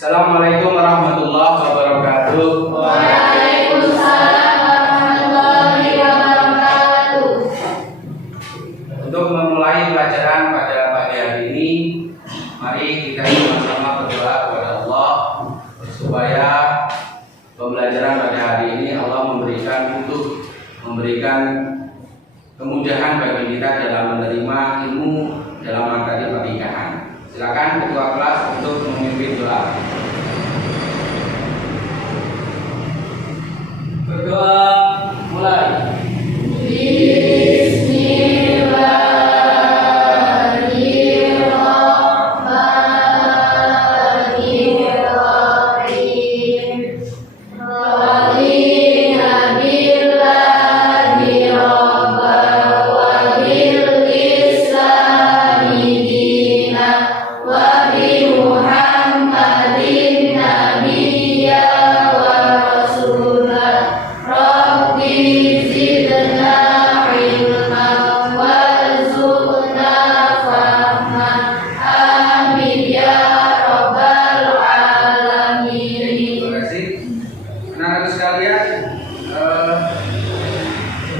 Assalamualaikum warahmatullahi wabarakatuh. Waalaikumsalam warahmatullahi wabarakatuh. Untuk memulai pelajaran pada pagi hari ini, mari kita sama-sama berdoa kepada Allah supaya pembelajaran pada hari ini Allah memberikan kemudahan bagi kita dalam menerima ilmu dalam materi pernikahan. Silakan ketua kelas untuk memimpin doa. Berdoa mulai.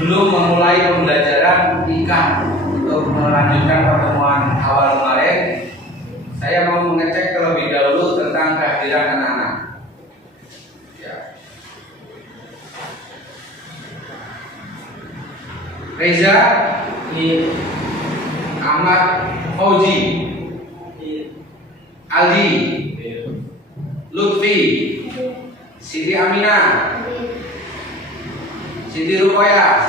Sebelum memulai pembelajaran nikah untuk melanjutkan pertemuan awal kemarin, saya mau mengecek terlebih dahulu tentang kehadiran anak-anak. Ya. Reza, Ahmad, Fauzi, Aldi, Lutfi, Siti Aminah, Siti Rukoya,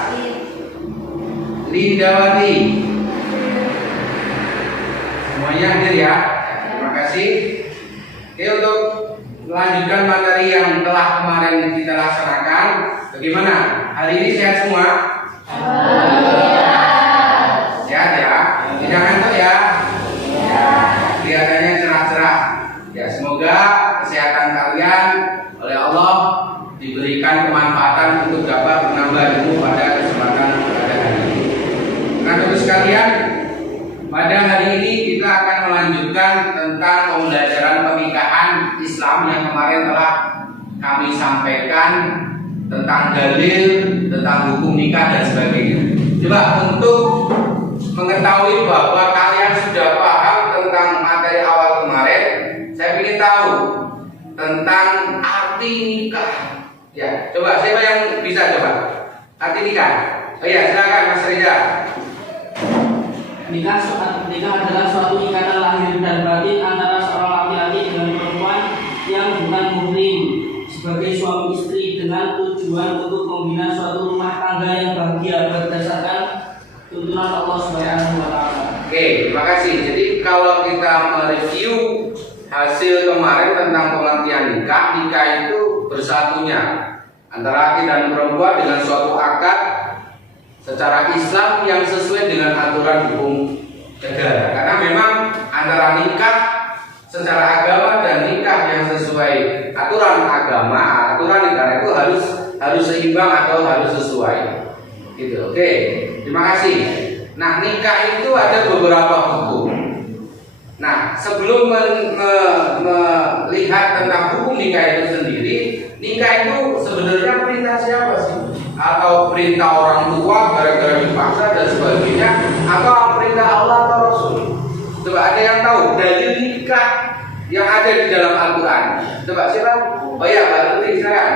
Lindawati, semuanya hadir ya. Terima kasih. Oke, untuk melanjutkan materi yang telah kemarin kita laksanakan, bagaimana? Hari ini sehat semua? Sehat ya? Tidak ngantuk ya? Kelihatannya cerah-cerah. Ya, semoga kesehatan kalian oleh Allah diberikan kemanfaatan untuk dapat menambah ilmu pada kesempatan pada hari ini. Teman-teman sekalian, pada hari ini kita akan melanjutkan tentang pembelajaran pernikahan Islam yang kemarin telah kami sampaikan tentang dalil, tentang hukum nikah dan sebagainya. Coba untuk mengetahui bahwa kalian sudah paham tentang materi awal kemarin, saya ingin tahu tentang arti nikah. Ya, coba siapa yang bisa coba arti nikah? Oh iya, silakan Mas Reza. Nikah adalah suatu ikatan lahir dan batin antara seorang laki-laki dengan perempuan yang bukan muhrim sebagai suami istri dengan tujuan untuk membina suatu rumah tangga yang bahagia berdasarkan tuntunan Allah Subhanahu wa taala. Oke, terima kasih. Jadi kalau kita mereview hasil kemarin tentang pengertian nikah, nikah itu bersatunya antara laki dan perempuan dengan suatu akad secara Islam yang sesuai dengan aturan hukum negara. Karena memang antara nikah secara agama dan nikah yang sesuai aturan agama, aturan negara itu harus seimbang atau harus sesuai. Gitu. Oke, terima kasih. Nah, nikah itu ada beberapa hukum. Nah, sebelum melihat tentang hukum nikah itu sendiri, nikah itu sebenarnya perintah siapa sih? Atau perintah orang tua gara-gara dipaksa dan sebagainya, atau perintah Allah atau Rasul? Coba ada yang tahu dalil nikah yang ada di dalam Al-Quran? Coba siapa? Oh ya, Mbak Lutfi, silakan.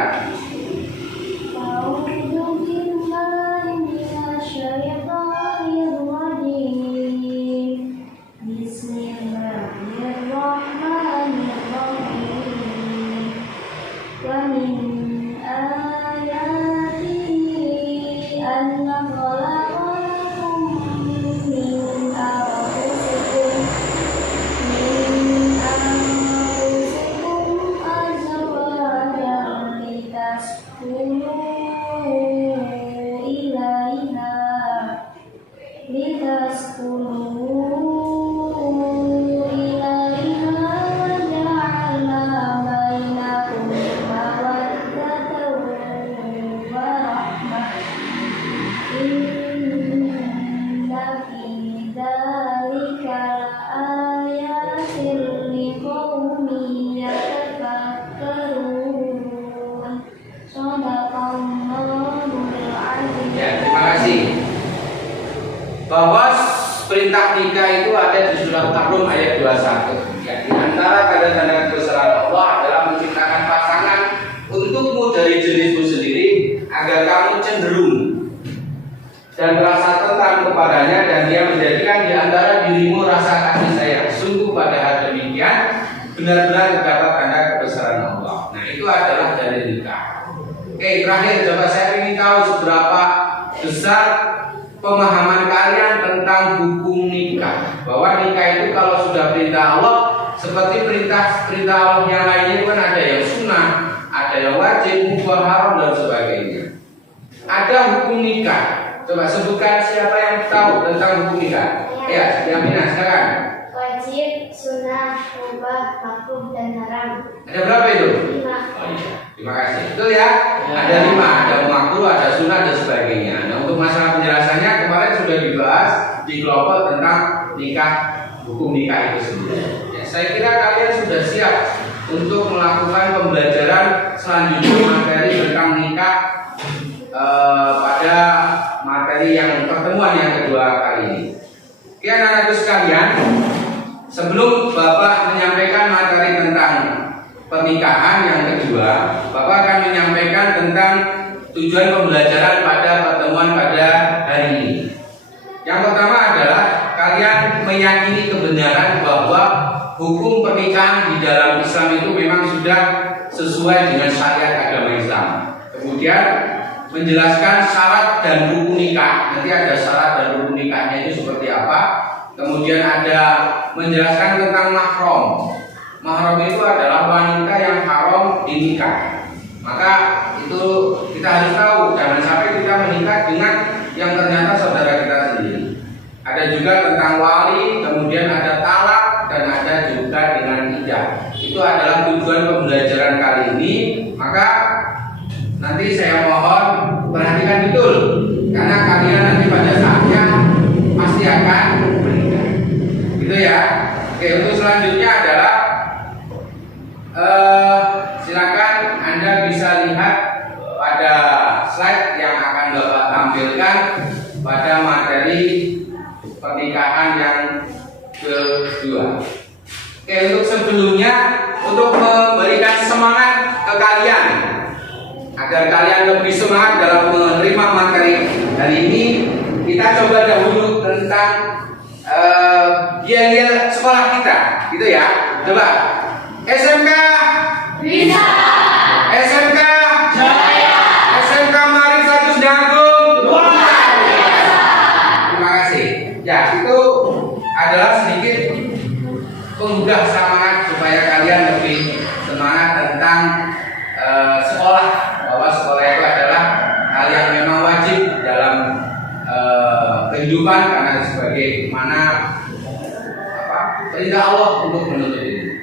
perintah nikah itu ada di surat Ar-Rum ayat 21. Ya, di antara tanda-tanda kebesaran Allah adalah menciptakan pasangan untukmu dari jenismu sendiri agar kamu cenderung dan merasa tentram kepadanya, dan dia menjadikan di antara dirimu rasa kasih sayang. Sungguh pada hal demikian benar-benar terdapat tanda kebesaran Allah. Nah, itu adalah dari nikah. Oke, terakhir coba saya ingin tahu seberapa besar pemahaman kalian tentang hukum nikah. Bahwa nikah itu kalau sudah perintah Allah, seperti perintah Allah yang lainnya itu kan ada yang sunnah, ada yang wajib, mubah, haram dan sebagainya. Ada hukum nikah. Coba sebutkan siapa yang tahu tentang hukum nikah. Ya, Yamina, silakan. Wajib, sunnah, mubah, makruh dan haram. Ada berapa itu? 5. Oh iya, terima kasih. Betul ya? Ada 5, ada makruh, ada sunnah dan sebagainya. Nah, untuk masalah penjelasannya kemarin sudah dibahas di kelompok tentang nikah, hukum nikah itu sendiri. Ya, saya kira kalian sudah siap untuk melakukan pembelajaran selanjutnya materi tentang nikah pada materi yang pertemuan yang kedua kali ini. Oke, anak-anakku sekalian, sebelum Bapak menyampaikan materi tentang pernikahan yang kedua, Bapak akan menyampaikan tentang tujuan pembelajaran pada pertemuan pada hari ini. Yang pertama adalah kalian meyakini kebenaran bahwa hukum pernikahan di dalam Islam itu memang sudah sesuai dengan syariat agama Islam. Kemudian menjelaskan syarat dan rukun nikah. Nanti ada syarat dan rukun nikahnya itu seperti apa. Kemudian ada menjelaskan tentang mahram. Mahram itu adalah wanita yang haram dinikah. Maka itu kita harus tahu, jangan sampai kita menikah dengan yang ternyata saudara kita sendiri. Ada juga tentang wali, kemudian ada talak, dan ada juga dengan ijab. Itu adalah tujuan pembelajaran kali ini. Maka nanti saya mohon perhatikan betul, karena kalian nanti pada saatnya pasti akan menikah. Gitu ya. Oke, untuk selanjutnya adalah silakan Anda bisa lihat pada slide yang akan Bapak tampilkan pada materi pernikahan yang kedua. Oke, untuk sebelumnya, untuk memberikan semangat ke kalian agar kalian lebih semangat dalam menerima materi hari ini, kita coba dahulu tentang biaya sekolah kita, gitu ya. Coba SMK Bisa. SMK Jaya. SMK Mari Status Jagung. Luar biasa. Terima kasih. Ya, itu adalah sedikit penggugah semangat supaya kalian lebih semangat tentang sekolah, bahwa sekolah itu adalah hal yang memang wajib dalam kehidupan, karena sebagai mana perintah Allah untuk menuntut ini.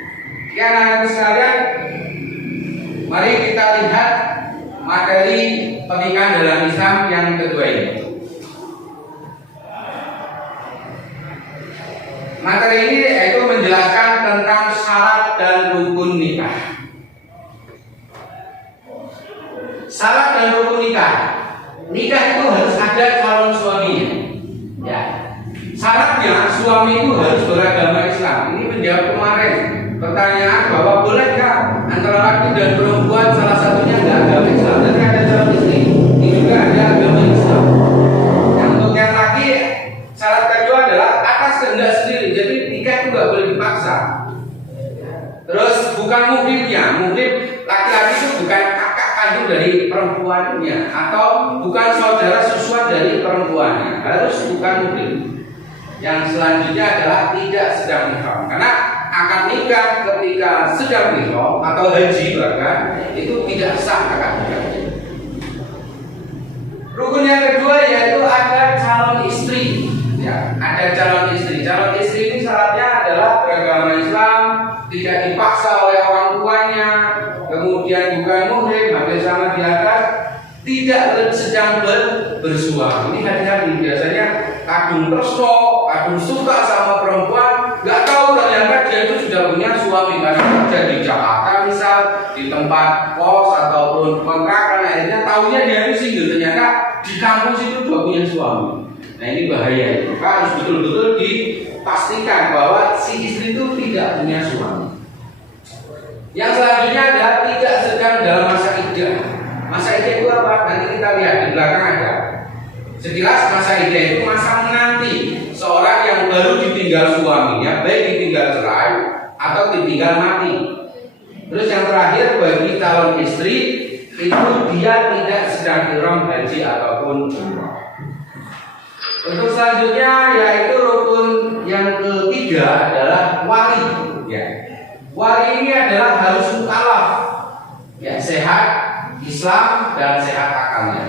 Ya, anak-anak sekalian, mari kita lihat materi pernikahan dalam Islam yang kedua ini. Materi ini yaitu menjelaskan tentang syarat dan rukun nikah. Syarat dan rukun nikah. Nikah itu harus ada calon suaminya. Ya. Syaratnya suami itu harus beragama Islam. Ini menjawab kemarin pertanyaan bahwa bolehkah antara laki dan perempuan salah satunya ada agama Islam. Nanti ada calon istri, ini juga ada agama Islam. Yang untuk yang laki, syarat kedua adalah atas kehendak sendiri. Jadi nikah itu nggak boleh dipaksa. Terus bukan muhrimnya, muhrim laki-laki itu bukan kakak kandung dari perempuannya atau bukan saudara susua dari perempuannya. Harus bukan muhrim. Yang selanjutnya adalah tidak sedang ihram, karena akad nikah ketika sedang ihram atau haji bahkan itu tidak sah akad nikahnya. Rukun yang kedua yaitu ada calon istri. Ya, ada calon istri. Calon istri ini syaratnya adalah beragama Islam, tidak dipaksa oleh orang tuanya, kemudian bukan muhrim, hampir sama di atas, tidak sedang bersuami. Ini hati-hati, biasanya kadung tresno, kadung suka sama perempuan, nggak tahu ternyata dia itu sudah punya suami karena kerja di Jakarta misal, di tempat kos ataupun kontrakan, akhirnya tahunya dia itu single, ternyata di kampus itu sudah punya suami. Nah ini bahaya. Maka harus betul-betul dipastikan bahwa si istri itu tidak punya suami. Yang selanjutnya adalah tidak sedang dalam masa iddah. Masa iddah itu apa? Nanti kita lihat di belakang ada. Sekilas masa iddah itu masa menanti seorang yang baru ditinggal suaminya, baik ditinggal cerai atau ditinggal mati. Terus yang terakhir bagi calon istri itu dia tidak sedang ihram haji ataupun umrah. Untuk selanjutnya yaitu rukun yang ketiga adalah wali. Ya. Wali ini adalah harus mukallaf, ya, sehat Islam dan sehat akalnya.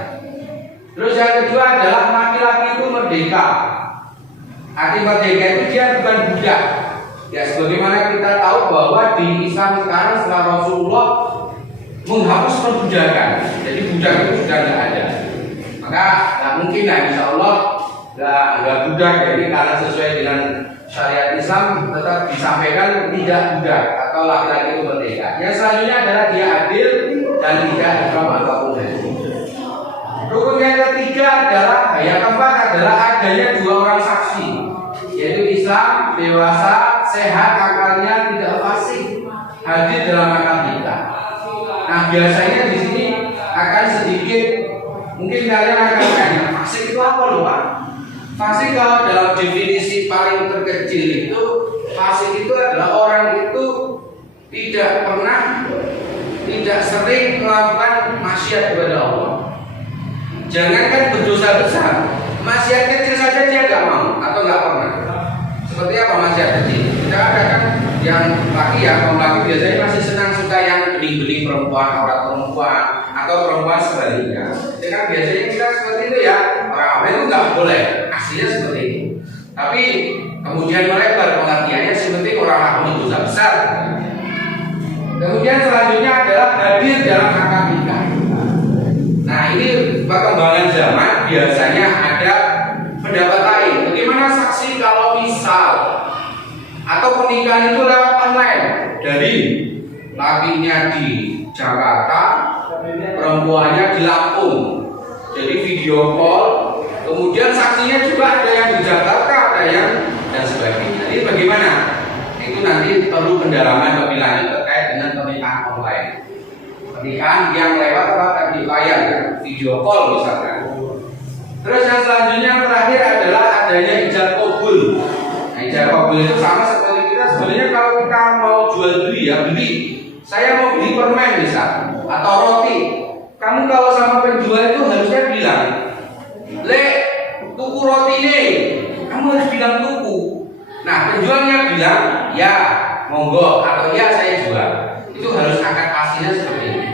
Terus yang kedua adalah laki-laki itu merdeka. Arti merdeka itu dia bukan budak. Ya, sebagaimana kita tahu bahwa di Islam sekarang setelah Rasulullah menghapus perbudakan, jadi budak itu sudah tidak ada. Maka nggak mungkin lah, insya Allah nggak budak. Jadi karena sesuai dengan syariat Islam tetap disampaikan tidak budak atau laki-laki itu merdeka. Yang selanjutnya adalah dia adil dan tidak ihram ataupun haji. Rukun yang ketiga adalah yang keempat adalah adanya dua orang saksi, yaitu Islam, dewasa, sehat akalnya, tidak fasik, hadir dalam akad nikah. Nah biasanya di sini akan sedikit mungkin kalian akan tanya, fasik itu apa loh Pak? Fasik kalau dalam definisi paling terkecil itu, fasik itu adalah orang itu tidak pernah, tidak sering melakukan maksiat kepada Allah. Jangankan berdosa besar, maksiat kecil saja dia nggak mau atau nggak pernah. Seperti apa maksiat kecil? Kita kan yang laki ya, kaum laki biasanya masih senang suka yang bening-bening perempuan, aurat perempuan atau perempuan sebaliknya. Ya kan biasanya kita seperti itu ya, orang itu nggak boleh. Aslinya seperti itu. Tapi kemudian melebar pengertiannya seperti orang melakukan dosa besar. Kemudian selanjutnya adalah hadir dalam akad nikah. Nah ini perkembangan zaman biasanya ada pendapat lain. Bagaimana saksi kalau misal atau pernikahan itu lewat online, dari lakinya di Jakarta, perempuannya di Lampung, jadi video call. Kemudian saksinya juga ada yang di Jakarta, ada yang dan sebagainya. Jadi bagaimana? Itu nanti perlu pendalaman lebih lanjut terkait dengan pernikahan online. Pernikahan yang lewat di layar, ya, video call misalkan. Terus yang selanjutnya yang terakhir adalah adanya ijab qabul. Nah, ijab qabul itu sama seperti kita sebenarnya kalau kita mau jual beli ya beli. Saya mau beli permen misal atau roti. Kamu kalau sama penjual itu harusnya bilang, "Le, tuku roti ini." Kamu harus bilang tuku. Nah, penjualnya bilang, "Ya, monggo," atau "Ya, saya jual." Itu harus akad aslinya seperti ini.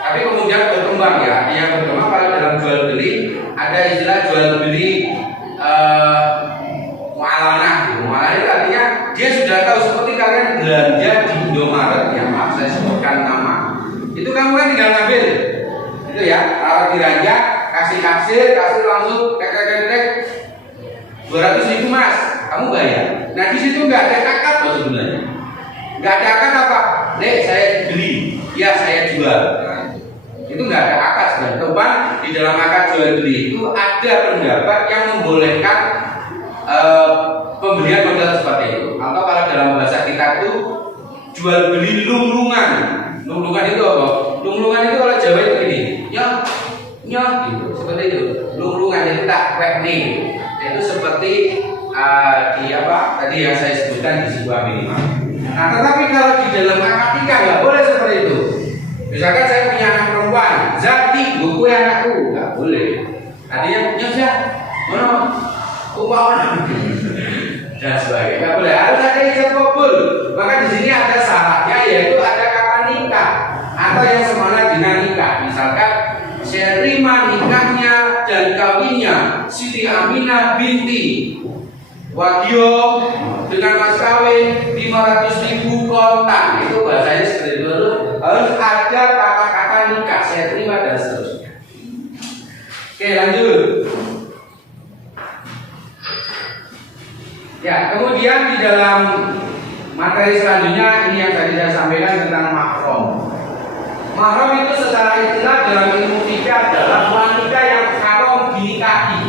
Tapi kemudian berkembang ya, yang berkembang kalau dalam jual beli ada istilah jual beli mu'alanah. Mu'alanah itu artinya dia sudah tahu seperti kalian belanja di Indomaret ya, maaf saya sebutkan nama. Itu kamu kan tinggal ngambil. Itu ya, kalau diranja kasih kasir langsung tek 200.000 Mas, kamu bayar. Nah di situ nggak ada akad loh sebenarnya. Nggak ada akad apa? Nek saya beli, ya saya jual. Nah, itu nggak ada akad sebenarnya. Teman di dalam akad jual beli itu ada pendapat yang membolehkan pembelian modal seperti itu. Atau kalau dalam bahasa kita itu jual beli lunglungan. Lunglungan itu apa? Lunglungan itu kalau Jawa itu gini, nyok gitu, seperti itu. Lunglungan itu tak nih. Itu seperti di apa tadi yang saya sebutkan di sebuah minimal. Nah, tetapi kalau di dalam akad nikah nggak boleh seperti itu. Misalkan saya punya anak perempuan, Zati, buku anakku, nggak boleh. Artinya, nyosya, mana, umpama, dan sebagainya, nggak boleh. Harus ada ijab qabul. Maka di sini ada syaratnya, yaitu ada kapan nikah atau yang semana dengan nikah. Misalkan saya terima nikahnya dan kawinnya Siti Aminah binti Wagio dengan mas kawin 500.000 kontan. Itu bahasanya seperti itu. Harus ada kata-kata nikah saya terima dan seterusnya. Oke, lanjut. Ya, kemudian di dalam materi selanjutnya ini yang tadi saya sampaikan tentang mahram. Mahram itu secara istilah dalam ilmu fikih adalah wanita yang haram dinikahi.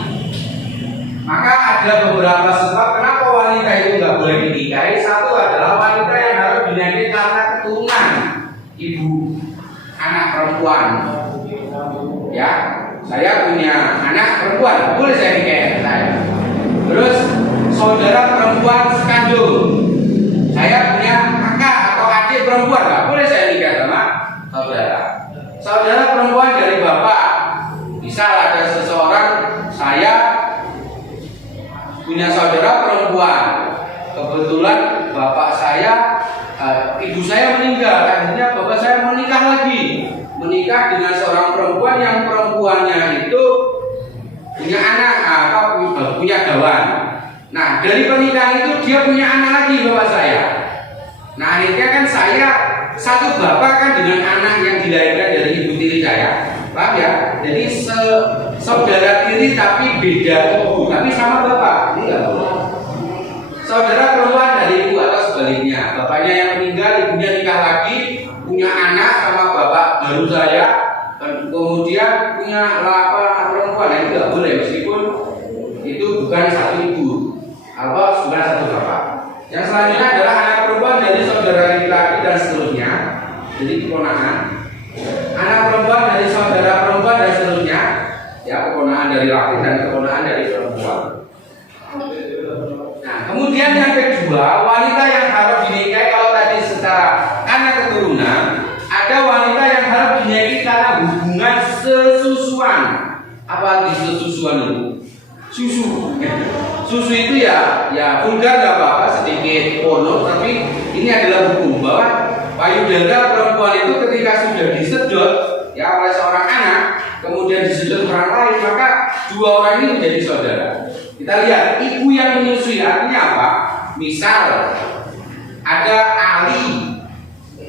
Maka ada beberapa sebab kenapa wanita itu nggak boleh dinikahi. Satu adalah wanita yang harus dinikahi karena keturunan, ibu, anak perempuan. Ya, saya punya anak perempuan, boleh saya nikahi saya. Terus saudara perempuan sekandung, saya punya kakak atau adik perempuan, nggak boleh saya nikah sama saudara. Saudara perempuan dari bapak, misal ada seseorang, saya punya saudara perempuan, kebetulan bapak saya, ibu saya meninggal, akhirnya bapak saya menikah dengan seorang perempuan yang perempuannya itu punya anak atau punya gawan. Nah, dari pernikahan itu dia punya anak lagi bapak saya. Nah, akhirnya kan saya satu bapak kan dengan anak yang dilahirkan dari ibu tiri saya, paham ya? Jadi saudara tiri tapi beda ibu, tapi sama bapak. Ini nggak boleh. Saudara perempuan dari ibu atau sebaliknya, bapaknya yang meninggal, ibunya nikah lagi, punya anak sama bapak baru saya, dan kemudian punya perempuan. Nah, itu nggak boleh meskipun itu bukan satu ibu atau bukan satu bapak. Yang selanjutnya adalah anak perempuan dari saudara laki-laki dan seterusnya, jadi keponakan. Anak perempuan dari saudara perempuan dan seterusnya, ya keponakan dari laki dan keponakan dari perempuan. Nah, kemudian yang kedua, wanita yang harus dinikahi kalau tadi secara karena keturunan, ada wanita yang harus dinikahi karena hubungan sesusuan. Apa arti sesusuan itu? Susu itu ya vulgar nggak apa-apa, sedikit porno, tapi ini adalah hukum bahwa payudara perempuan itu ketika sudah disedot ya oleh seorang anak, kemudian disedot orang lain, maka dua orang ini menjadi saudara. Kita lihat ibu yang menyusui artinya apa? Misal ada Ali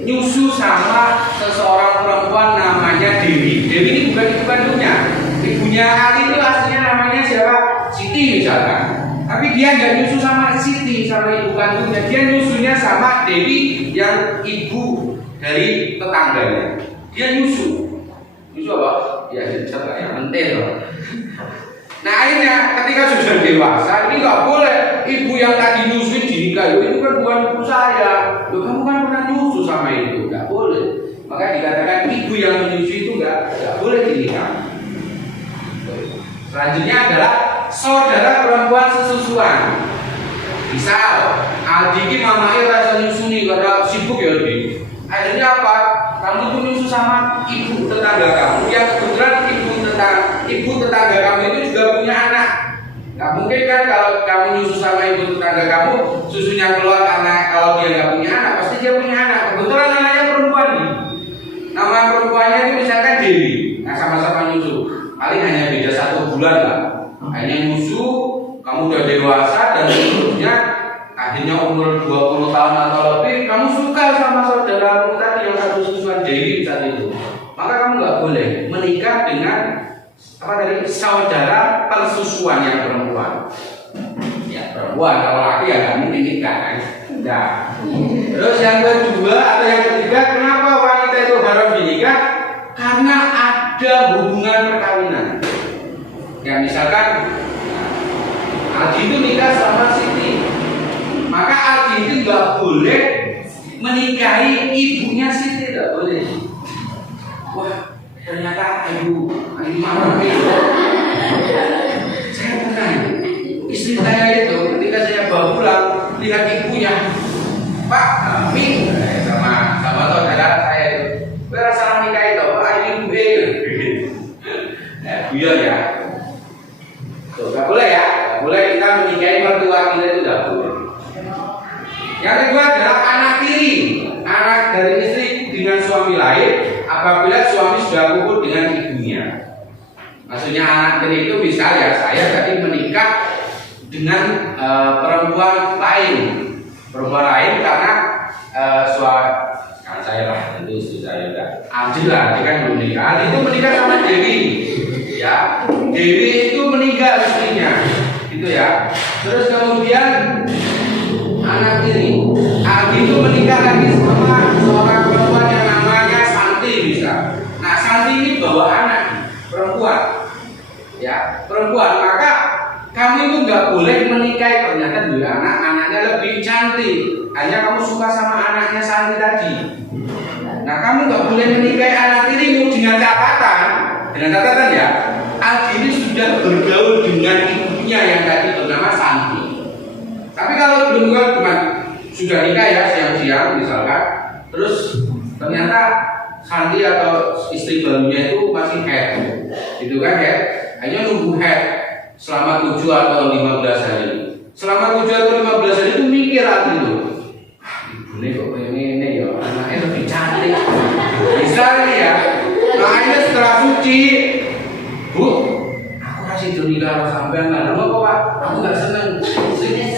nyusu sama seseorang perempuan namanya Dewi. Dewi ini bukan ibu kandungnya. Ibunya Ali itu aslinya namanya siapa? Siti misalkan. Tapi dia nggak nyusu sama Siti, sama ibu kandungnya. Dia nyusunya sama Dewi yang ibu dari tetangganya. Dia nyusu. Nyusu apa? Ya tetap ya mentel loh. Nah akhirnya ketika sudah dewasa ini nggak boleh ibu yang tadi nyusu dinikahi. Itu kan bukan ibu saya. Loh, kamu kan pernah nyusu sama itu, nggak boleh. Maka dikatakan ibu yang menyusui itu nggak boleh dinikahi. Selanjutnya adalah saudara perempuan sesusuan. Misal Aldi ini mamanya rasa nyusuni karena sibuk ya Aldi. Akhirnya apa? Kamu tuh nyusu sama ibu tetangga kamu yang kebetulan ibu tetangga kamu itu juga punya anak. Gak mungkin kan kalau kamu nyusu sama ibu tetangga kamu susunya keluar karena kalau dia nggak punya anak pasti dia punya anak. Kebetulan anaknya perempuan nih. Nama perempuannya itu misalkan Dewi. Nah sama-sama nyusu. Paling hanya beda 1 bulan lah. Hanya nyusu, kamu udah dewasa dan seterusnya. Akhirnya umur 20 tahun atau lebih, kamu suka sama saudaramu tadi yang satu susuan Dewi saat itu. Maka kamu nggak boleh menikah dengan saudara persusuan yang perempuan. Ya perempuan, kalau laki ya nggak mungkin nikah kan. Nah, terus yang kedua atau yang ketiga, kenapa wanita itu harus dinikah? Karena ada hubungan perkawinan. Ya misalkan Aldi itu nikah sama Siti, maka Aldi itu nggak boleh menikahi ibunya Siti, nggak boleh. Wah ternyata ibu mama itu. Saya pernah istri saya itu ketika saya bawa pulang lihat ibunya, Pak kami sama saudara saya itu berasa nikah itu, Pak ini gue. Guyon ya. Tuh, gak boleh ya, gak boleh kita menikahi mertua kita itu gak boleh. Yang kedua adalah anak tiri, anak dari istri dengan suami lain apabila suami sudah gugur dengan ibunya. Maksudnya anak tiri itu misal ya saya tadi menikah dengan perempuan lain karena saya lah tentu istri saya udah Adil lah, dia kan belum menikah. Adil itu menikah sama Dewi, ya. Dewi itu meninggal istrinya, gitu ya. Terus kemudian anak tiri, Adil itu menikah lagi sama seorang perempuan yang namanya Santi bisa. Nah Santi ini bawa anak perempuan, ya perempuan. Maka kamu itu nggak boleh Nah, kamu nggak boleh menikahi anak tirimu dengan catatan ya, Aldi ini sudah bergaul dengan ibunya yang tadi bernama Santi. Tapi kalau belum cuma sudah nikah ya siang-siang misalkan, terus ternyata Santi atau istri barunya itu masih head, itu kan head, hanya nunggu head selama 7 atau 15 hari. Selama 7 atau 15 hari itu mikir Aldi itu, ibu ini kok ini ya, anaknya lebih cantik. Bisa nih ya. Nah akhirnya setelah suci, Bu, aku kasih nikah sampean lah. Kenapa Pak? Aku nggak seneng.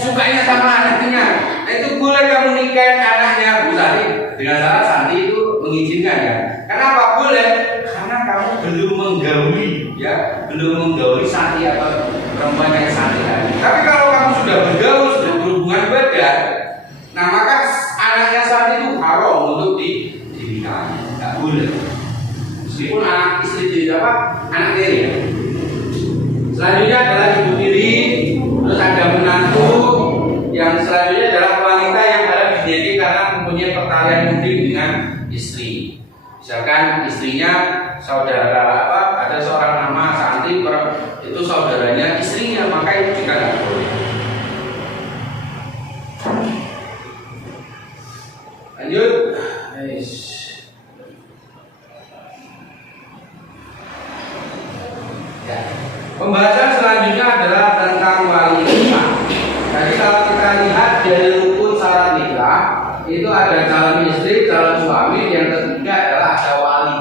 Sukanya sama anaknya. Nah, itu boleh kamu nikahin anaknya Bu Santi dengan syarat Santi itu mengizinkan ya. Kenapa boleh? Karena kamu belum menggauli ya, belum menggauli Santi atau perempuan yang Santi tadi. Tapi kalau kamu sudah bergaul, sudah berhubungan badan, nah maka anaknya Santi itu haram untuk dinikahi. Nggak boleh. Meskipun anak istri jadi apa? Anak tiri ya. Selanjutnya adalah ibu tiri, terus ada menantu, yang selanjutnya adalah wanita yang ada di sini karena mempunyai pertalian mudim dengan istri. Misalkan istrinya saudara apa? Ada seorang nama Santi, itu saudaranya istrinya, maka itu juga nggak boleh. Lanjut. Ya. Pembahasan selanjutnya adalah tentang wali nikah. Jadi kalau kita lihat dari rukun syarat nikah, itu ada calon istri, calon suami, yang ketiga adalah ada wali.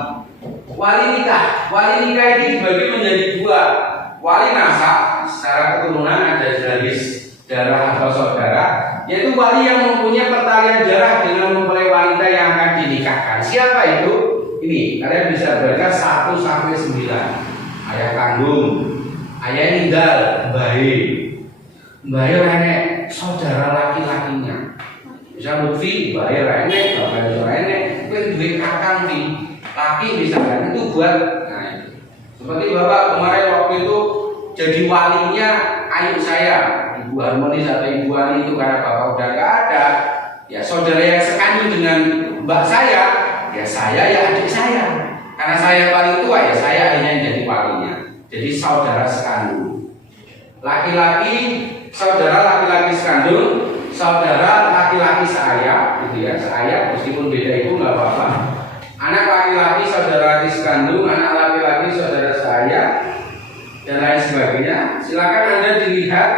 Wali nikah ini dibagi menjadi 2. Wali nasab, secara keturunan ada garis darah atau saudara, yaitu wali yang mempunyai pertalian darah dengan mempelai wanita yang akan dinikahkan. Siapa itu? Ini kalian bisa baca 1 sampai 9. Ayah kandung, ayah ninggal, mbah renek, saudara laki-lakinya. Bisa Lutfi, mbah renek, bapak renek, itu duit kakang di laki misalkan itu buat. Nah, seperti bapak kemarin waktu itu jadi walinya ayu saya, Ibu Harmonis atau Ibu Ani itu karena bapak udah nggak ada. Ya saudara yang sekandung dengan mbak saya, ya saya ya adik saya. Karena saya paling tua ya saya hanya jadi walinya. Jadi saudara sekandung. Laki-laki, saudara laki-laki sekandung, saudara laki-laki saya, gitu ya. Saya meskipun beda ibu nggak apa-apa. Anak laki-laki saudara laki sekandung, anak laki-laki saudara saya, dan lain sebagainya. Silakan Anda dilihat.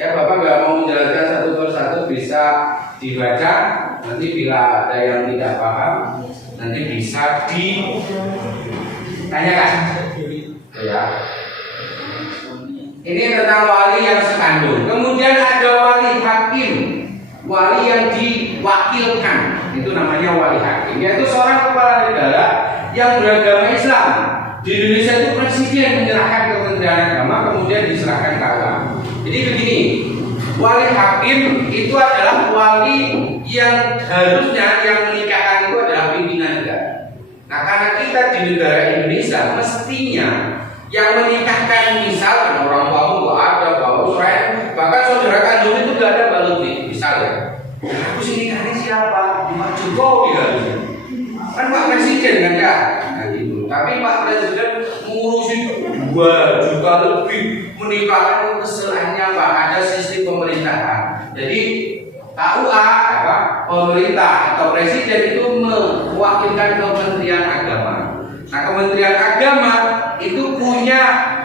Ya Bapak nggak mau menjelaskan satu persatu bisa dibaca. Nanti bila ada yang tidak paham, nanti bisa ditanyakan. Ya. Ini tentang wali yang sekandung. Kemudian ada wali hakim, wali yang diwakilkan. Itu namanya wali hakim. Yaitu seorang kepala negara yang beragama Islam. Di Indonesia itu presiden menyerahkan ke Kementerian Agama, kemudian diserahkan ke agama. Jadi begini, wali hakim itu adalah wali yang harusnya yang menikahkan itu adalah pimpinan negara. Nah karena kita di negara Indonesia mestinya yang menikahkan misalkan orang tuamu nggak ada, bapak saya, bahkan saudara kandung itu nggak ada balutnya, misalnya. Aku sih nikahnya siapa? Pak Jokowi harusnya. Kan Pak Presiden kan ya? Nah, gitu. Tapi Pak Presiden mengurusi 2 juta lebih menikahkan keselannya Pak, ada sistem pemerintahan. Jadi KUA pemerintah atau presiden itu mewakilkan Kementerian Agama. Nah Kementerian Agama itu punya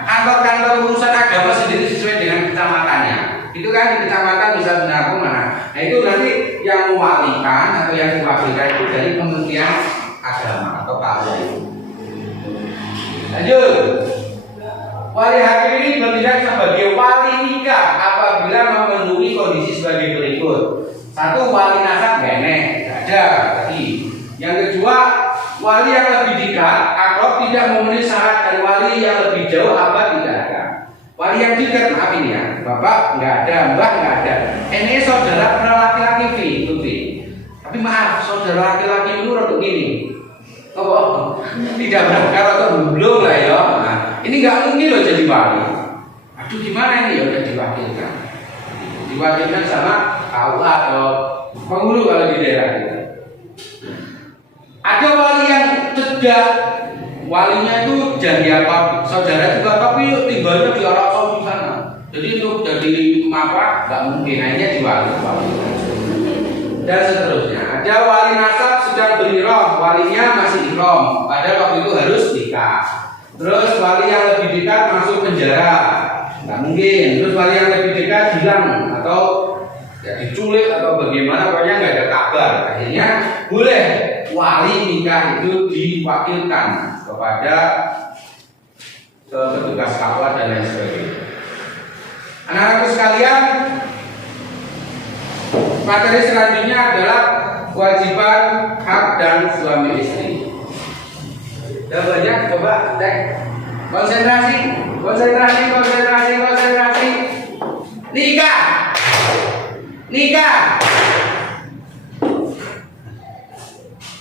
kantor-kantor urusan agama sendiri sesuai dengan kecamatannya. Itu kan di kecamatan bisa benar mana. Nah itu nanti yang mewakilkan atau yang diwakilkan itu dari Kementerian Agama atau KUA itu. Lanjut. Wali hakim ini bertindak sebagai wali nikah apabila memenuhi kondisi sebagai berikut. 1. Wali nasab gak ada tadi. Yang kedua, wali yang lebih dekat kalau tidak memenuhi syarat, dan wali yang lebih jauh apa tidak ada. Wali yang dekat, maaf ini ya, bapak nggak ada, mbak nggak ada. Ini saudara pernah laki-laki tapi maaf, saudara laki-laki itu untuk gini. Oh, tidak berangkat atau belum lah ya. Nah, ini nggak mungkin loh jadi wali. Aduh gimana ini ya udah diwakilkan sama KUA atau penghulu kalau di daerah kita. Ada wali yang cedak, walinya itu jadi apa saudara juga, tapi tinggalnya di Arab Saudi sana. Jadi untuk jadi apa nggak mungkin, hanya di wali. Dan seterusnya. Ada wali nasab sedang berirham, walinya masih ihram, padahal waktu itu harus nikah. Terus wali yang lebih dekat masuk penjara, nggak mungkin. Terus wali yang lebih dekat hilang atau ya diculik atau bagaimana, pokoknya nggak ada kabar. Akhirnya boleh wali nikah itu diwakilkan kepada petugas kawat dan lain sebagainya. Anak-anakku sekalian, materi selanjutnya adalah kewajiban hak dan suami istri. Sudah banyak, coba cek. Konsentrasi, konsentrasi, konsentrasi, konsentrasi. Nikah, nikah.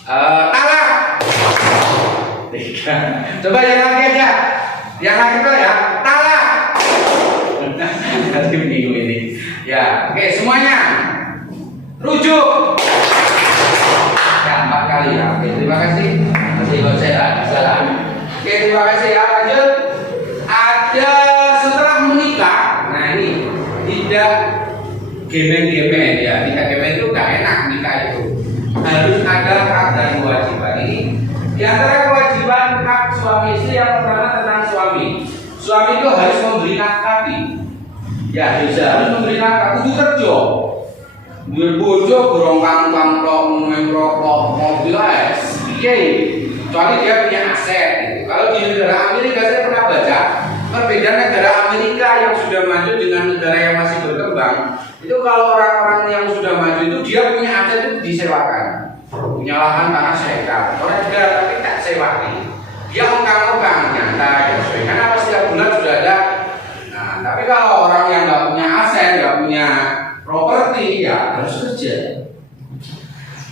Talak. Nikah. Coba yang laki aja, yang laki itu ya, talak. Nanti bingung ini. Ya, oke semuanya. Rujuk. Ya, 4 kali ya. Oke, terima kasih. Masih konsen salah. Oke, terima kasih ya. Lanjut. Ada setelah menikah. Nah ini tidak gemen-gemen ya. Tidak gemen itu nggak enak nikah itu. Harus ada hak dan kewajiban ini. Di antara kewajiban hak suami istri yang pertama tentang suami. Suami itu harus memberi nafkahi. Ya, harus memberi nafkah. Kudu kerja. Duit bojo gorong kangkang merokok mobil es, kecuali dia punya aset. Gitu. Kalau di negara Amerika saya pernah baca perbedaan negara Amerika yang sudah maju dengan negara yang masih berkembang. Itu kalau orang-orang yang sudah maju itu dia punya aset itu disewakan, punya lahan tanah sewa, orang negara tapi tak sewati. Dia ongkang-ongkang nyantai dan sebagainya. Karena pasti setiap bulan sudah ada. Nah, tapi kalau orang yang nggak punya aset, nggak punya properti ya harus kerja.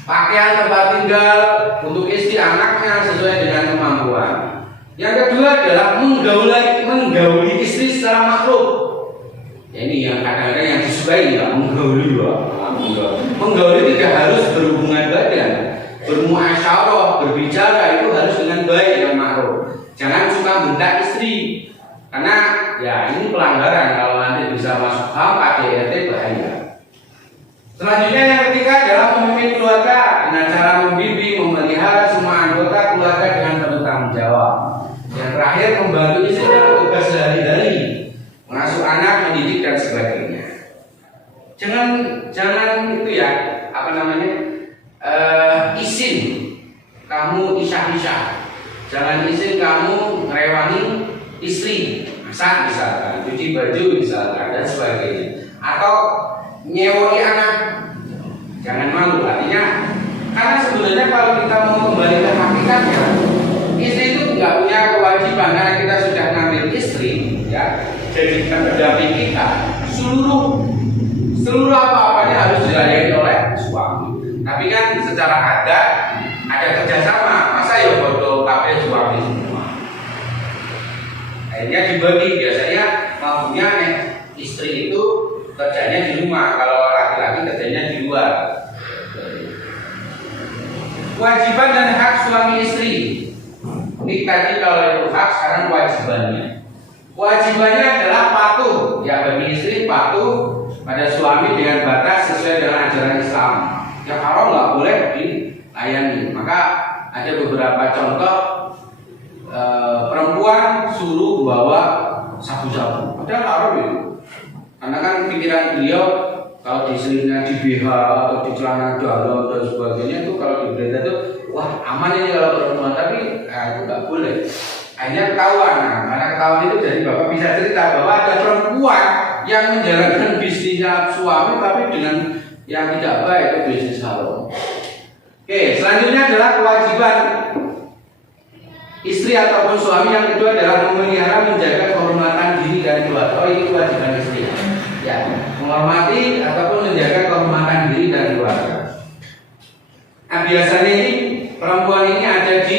Pakaian tempat tinggal untuk istri anaknya sesuai dengan kemampuan. Yang kedua adalah menggauli istri secara makhluk. Ya, ini yang kadang-kadang yang disukai ya, menggauli ya. Menggauli tidak harus berhubungan badan, bermuasyarah, berbicara itu harus dengan baik dan makhluk. Jangan suka bentak istri. Karena ya ini pelanggaran, kalau nanti bisa masuk HAM, KDRT bahaya. Selanjutnya yang ketiga adalah memimpin keluarga dengan cara membimbing, memelihara semua anggota keluarga dengan penuh tanggung jawab. Yang terakhir membantu istri dalam tugas sehari-hari, mengasuh anak, mendidik dan sebagainya. Jangan itu ya, apa namanya, izin kamu isah-isah. Jangan izin kamu ngerewangi istri, masak misalkan, cuci baju misalkan dan sebagainya. Atau nyewoi anak, jangan malu. Artinya, karena sebenarnya kalau kita mau kembali ke hakikatnya, istri itu nggak punya kewajiban karena kita sudah ngambil istri, ya, jadi pendamping kita. Seluruh apa-apanya harus dilayani oleh suami. Tapi kan secara adat ada kerjasama. Masa ya bodoh kabeh suami semua. Akhirnya dibagi. Biasanya mampunya istri itu kerjanya di rumah, kalau laki-laki kerjanya di luar. Kewajiban dan hak suami istri. Ini tadi kalau itu hak, sekarang kewajibannya. Kewajibannya adalah patuh, ya bagi istri patuh pada suami dengan batas sesuai dengan ajaran Islam. Yang haram nggak boleh dilayani. Maka ada beberapa contoh perempuan suruh bawa sabu-sabu, padahal haram itu. Karena kan pikiran beliau kalau diselingnya di BH atau di celana dalam dan sebagainya itu kalau di berita itu wah aman ini kalau perempuan, tapi itu nggak boleh. Akhirnya ketahuan. Nah, karena ketahuan itu jadi bapak bisa cerita bahwa ada perempuan yang menjalankan bisnisnya suami tapi dengan yang tidak baik, itu bisnis haram. Oke, selanjutnya adalah kewajiban istri ataupun suami. Yang kedua adalah memelihara, menjaga kehormatan diri dan keluarga. Oh, ini kewajiban istri. Ya, menghormati ataupun menjaga kehormatan diri dan keluarga. Nah, biasanya ini perempuan ini ada di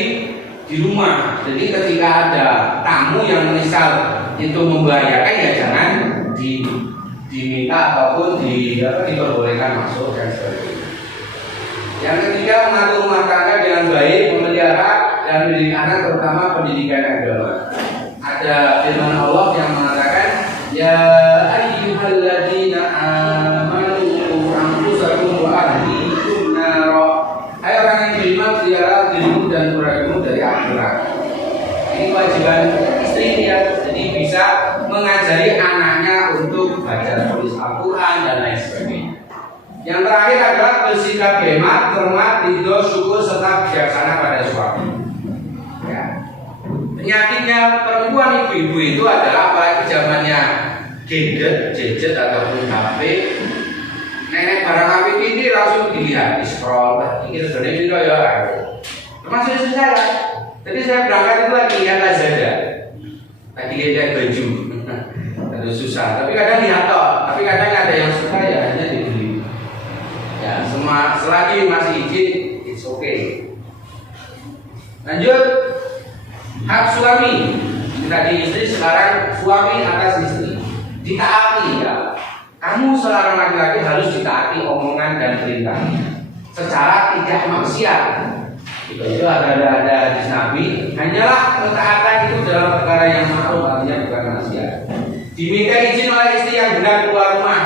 rumah. Jadi ketika ada tamu yang misal itu membahayakan, ya jangan diminta ataupun diperbolehkan masuk dan sebagainya. Yang ketiga, mengatur rumah tangga dengan baik, mendidik anak terutama pendidikan agama. Ada firman Allah yang mengatakan, ya ayyuhalladzina amanu qu anfusakum wa ahlikum nara. Hai orang yang beriman, pelihara dirimu dan keluargamu dari akhirat. Ini kewajiban istri ya, jadi bisa mengajari anaknya untuk baca tulis Al-Quran dan lain sebagainya. Yang terakhir adalah bersikap hemat, hormat, ridho, syukur serta bijaksana pada suami. Ya. Penyakitnya perempuan ibu-ibu itu adalah apalagi zamannya gadget ataupun HP. Nenek barang HP ini langsung dilihat, di scroll, ini sebenarnya video ya. Termasuk istri saya. Jadi saya berangkat itu lagi lihat Lazada, lagi lihat baju, terus susah. Tapi kadang lihat toh, tapi kadang ada yang suka ya hanya dibeli. Ya semua selagi masih izin, it's okay. Lanjut, hak suami. Tadi istri, sekarang suami atas istri. Ditaati ya. Kamu seorang laki-laki harus ditaati omongan dan perintahnya secara tidak maksiat. Itu ada hadis Nabi, hanyalah ketaatan itu dalam perkara yang ma'ruf, artinya bukan maksiat. Diminta izin oleh istri yang benar keluar rumah.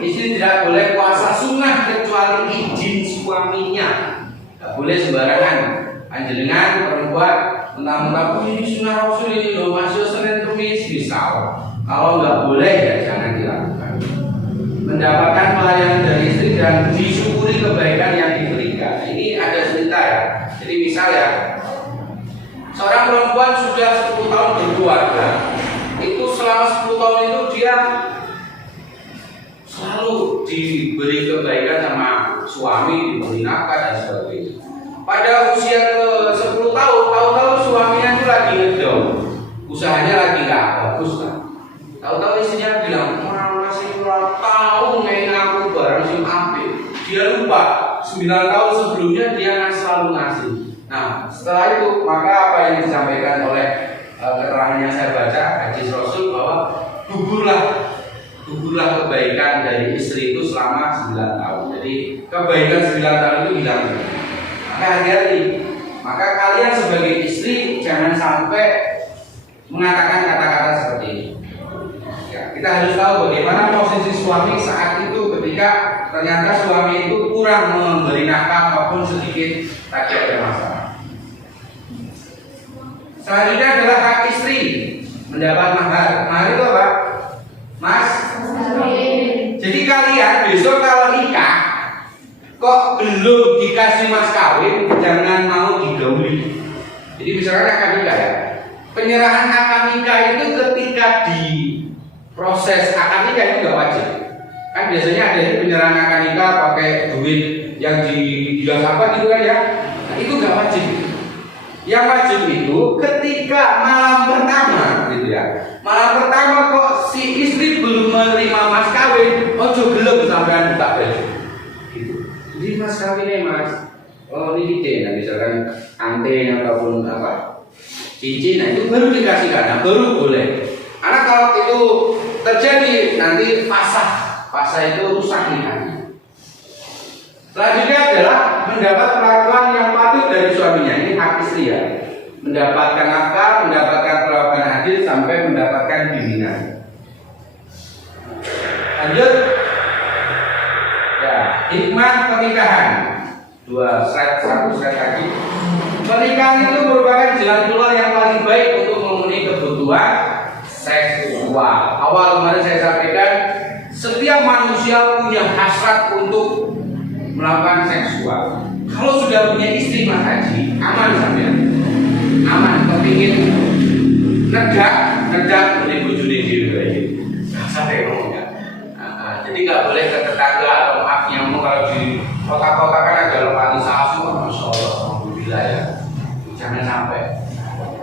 Istri tidak boleh puasa sunnah kecuali izin suaminya. Tidak boleh sembarangan. Panjenengan perempuan mentang-mentang ini sunnah Rasul ini loh, masuk Senin Kemis misal. Kalau nggak boleh ya jangan dilakukan. Mendapatkan pelayanan dari istri dan disyukuri kebaikan yang diberikan. Ini ada cerita ya. Jadi misal ya, seorang perempuan sudah 10 tahun berkeluarga. Itu selama 10 tahun itu dia selalu diberi kebaikan sama suami, diberi nafkah dan sebagainya. Pada usia ke 10 tahun, tahu-tahu suaminya itu lagi ngedown, usahanya lagi nggak bagus kan. Tahu-tahu istrinya bilang, masih kurang tahu main aku barang sih ambil. Dia lupa 9 tahun sebelumnya dia selalu ngasih. Nah setelah itu maka apa yang disampaikan oleh keterangan yang saya baca hadis Rasul bahwa gugurlah kebaikan dari istri itu selama 9 tahun. Jadi kebaikan 9 tahun itu hilang. Maka hati-hati. Maka kalian sebagai istri jangan sampai mengatakan kata-kata seperti ini. Ya, kita harus tahu bagaimana posisi suami saat itu ketika ternyata suami itu kurang memberi nafkah apapun sedikit, tak ada masalah. Selanjutnya adalah hak istri mendapat mahar. Mahar itu apa? Mas? Jadi kalian besok kalau nikah kok belum dikasih mas kawin, jangan mau digauli. Jadi misalkan akad nikah ya, penyerahan akad nikah itu ketika di proses akad nikah itu nggak wajib. Kan biasanya ada penyerahan akad nikah pakai duit yang dibilang apa gitu kan ya. Nah, itu nggak wajib. Yang wajib itu ketika malam pertama gitu ya. Malam pertama kok si istri belum menerima mas kawin, ojo gelem sampean buka baju. Gitu. Jadi mas kawinnya mas, oh ini deh, nah misalkan ante ataupun apa cincin, nah itu baru dikasihkan, nah baru boleh. Karena kalau itu terjadi nanti pasah itu rusak nikahnya. Selanjutnya adalah mendapat perlakuan yang patut dari suaminya. Ini hak istri ya. Mendapatkan nafkah, mendapatkan perlakuan adil sampai mendapatkan bimbingan. Lanjut. Ya, hikmah pernikahan. Satu slide lagi. Pernikahan itu merupakan jalan keluar yang paling baik untuk memenuhi kebutuhan seksual. Awal kemarin saya sampaikan, setiap manusia punya hasrat untuk melakukan seksual. Kalau sudah punya istri Mas Haji, aman sampean. Aman, kepingin nedak beli bojone dhewe iki. Sampai ngomong ya. Jadi nggak boleh ke tetangga atau maaf nyamuk kalau di kota-kota kan ada lokalisasi, masya Allah, alhamdulillah ya. Jangan sampai.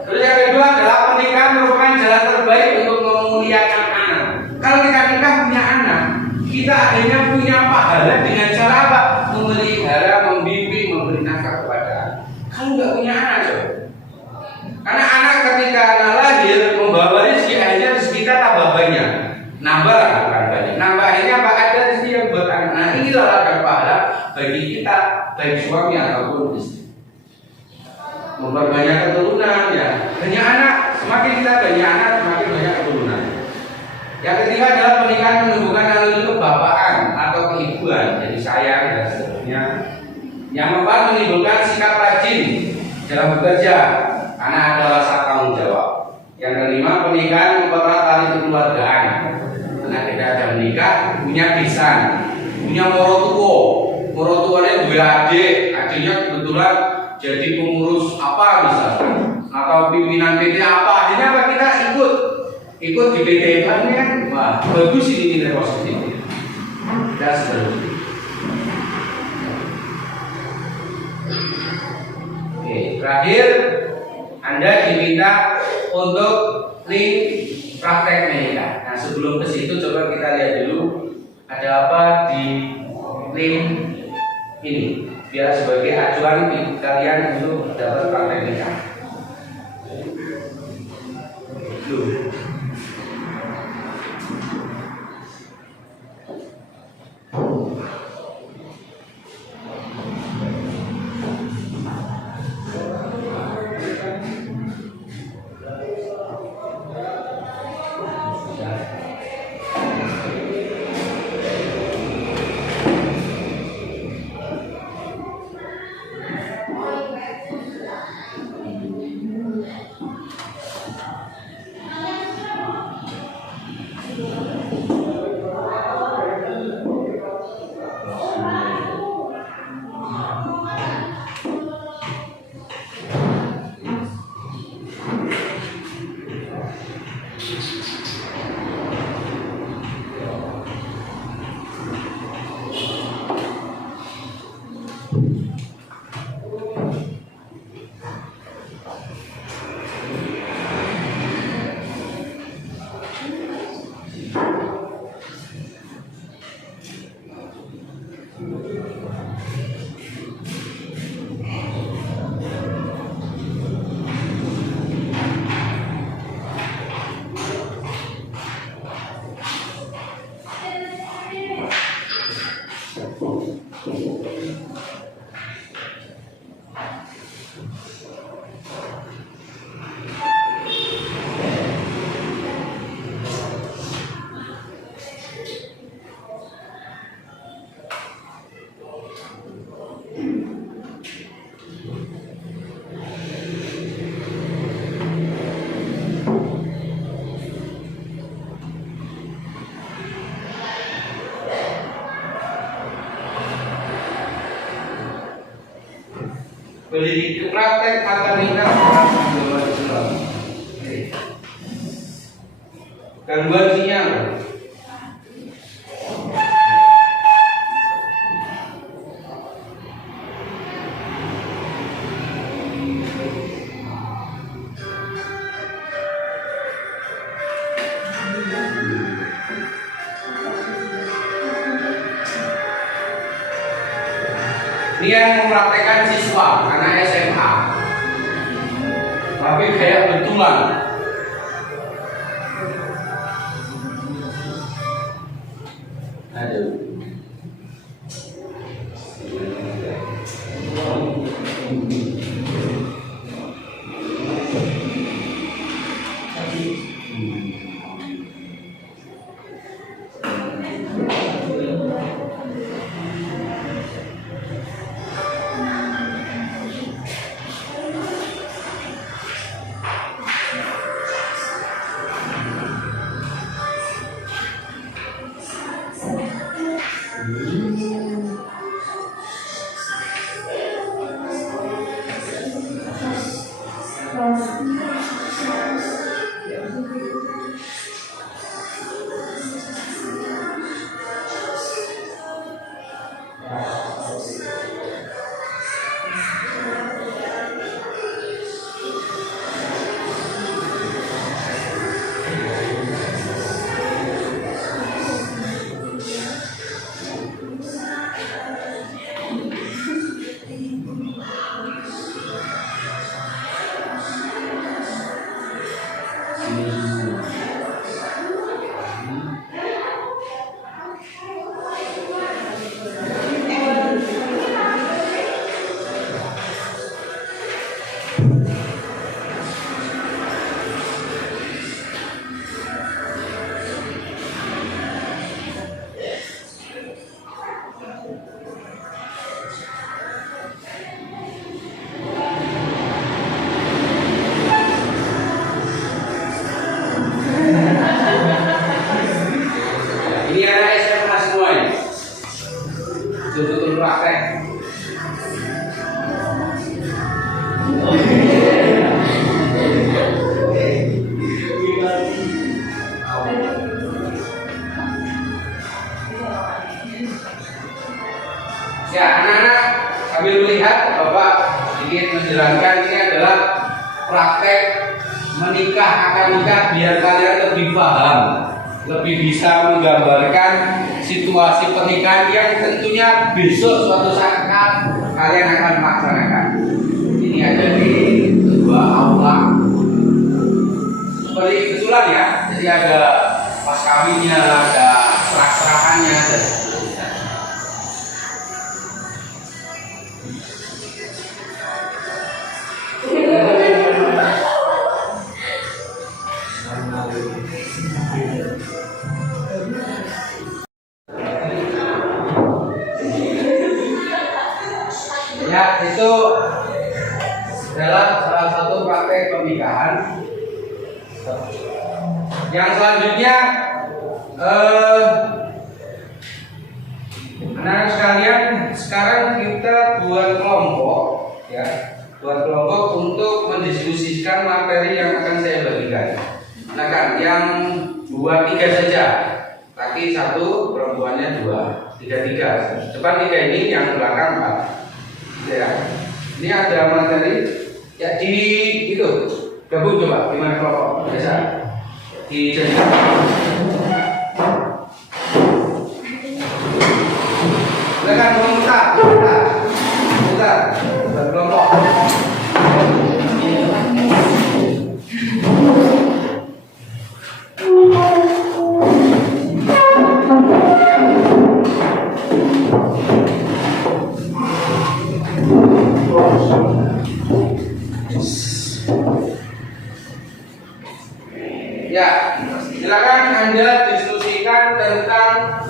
Terus yang kedua adalah pernikahan merupakan jalan terbaik untuk memuliakan anak. Kalau kita nikah punya anak, kita akhirnya punya pahala dengan cara apa? Memelihara, membimbing, memberi nafkah kepada anak. Kalau nggak punya anak, coba. Karena anak ketika anak lahir membawa rezeki, akhirnya rezeki kita tambah banyak. Nambah lah, bukan banyak. Nambah akhirnya apa? Ada rezeki yang buat anak. Nah inilah ada pahala bagi kita, baik suami ataupun istri. Memperbanyak banyak anak, semakin kita banyak anak, semakin banyak keturunan. Yang ketiga adalah pernikahan menumbuhkan naluri kebapaan atau keibuan, jadi sayang dan seterusnya. Yang keempat menimbulkan sikap rajin dalam bekerja, karena ada rasa tanggung jawab. Yang kelima pernikahan mempererat tali kekeluargaan, karena kita ada menikah punya besan, punya moro tuanya dua adik, adiknya kebetulan jadi pengurus apa misalkan, atau pimpinan PT apa, akhirnya apa kita ikut di PT itu kan, wah bagus ini nilai positif dan seterusnya. Oke, terakhir Anda diminta untuk link praktek menikah. Nah sebelum ke situ coba kita lihat dulu ada apa di link ini, biar sebagai acuan kalian untuk dapat praktek nikah. Beli praktek akad nikah gangguan sinyal. Ini yang mempraktekkan siswa anak SMA, tapi kayak betulan. Aduh. jelaskan ini adalah praktek menikah, akad nikah, biar kalian lebih paham, lebih bisa menggambarkan situasi pernikahan yang tentunya besok suatu saat kalian akan melaksanakan. Ini ada di sebuah aula seperti kebetulan ya, jadi ada mas kawinnya, ada serah-serahannya, dan seterusnya. Ya, itu adalah salah satu praktek pernikahan. Yang selanjutnya, anak sekalian, sekarang kita buat kelompok, ya, buat kelompok untuk mendiskusikan materi yang akan saya bagikan. Nah kan, yang 2-3 saja, laki 1, perempuannya 2, 3-3. Depan 3 ini, yang belakang 4. Ya, ini ada materi, ya di itu gabung coba gimana kelompok biasa dijadikan. Silakan memutar, berkelompok. Ya, silakan Anda diskusikan tentang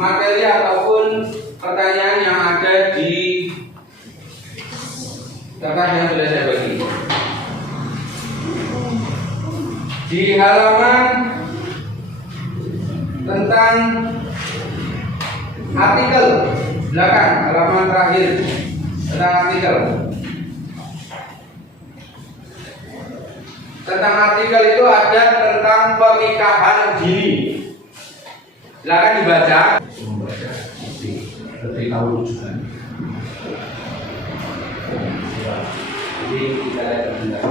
materi ataupun pertanyaan yang ada di kertas yang sudah saya bagi. Di halaman tentang artikel belakang, halaman terakhir tentang artikel. Tentang artikel itu ada tentang pernikahan dini. Silakan dibaca. Lebih tahu rujukan. Jadi kita lihat.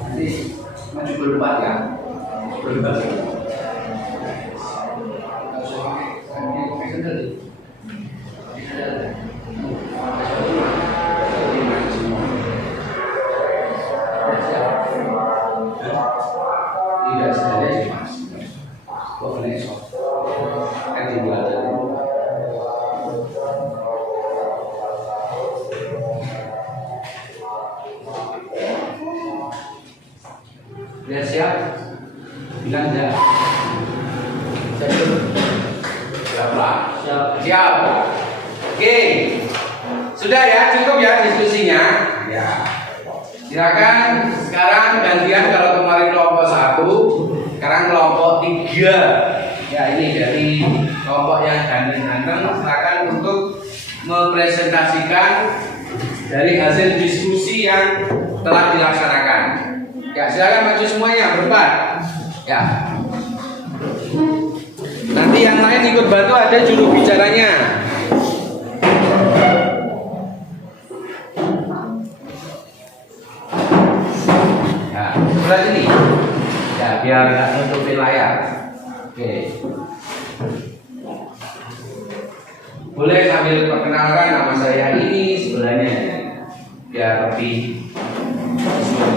Nanti maju berdebat ya, berdebat. Tidak sebenarnya sih mas, kok kena esok, kan dibuat aja. Sudah siap? Bilang ya. Siap lah. Siap. Oke. Sudah ya, cukup ya diskusinya. Ya. Silakan sekarang gantian, kalau kemarin kelompok 1, sekarang kelompok 3. Ya, ini dari kelompok yang ganteng-ganteng, silakan untuk mempresentasikan dari hasil diskusi yang telah dilaksanakan. Ya, silakan maju semuanya berempat. Ya. Nanti yang lain ikut bantu, ada juru bicaranya. Ya, sebelah sini. Ya, biar nggak nutupin layar. Oke. Boleh sambil perkenalkan nama saya ini, sebelahnya. Biar lebih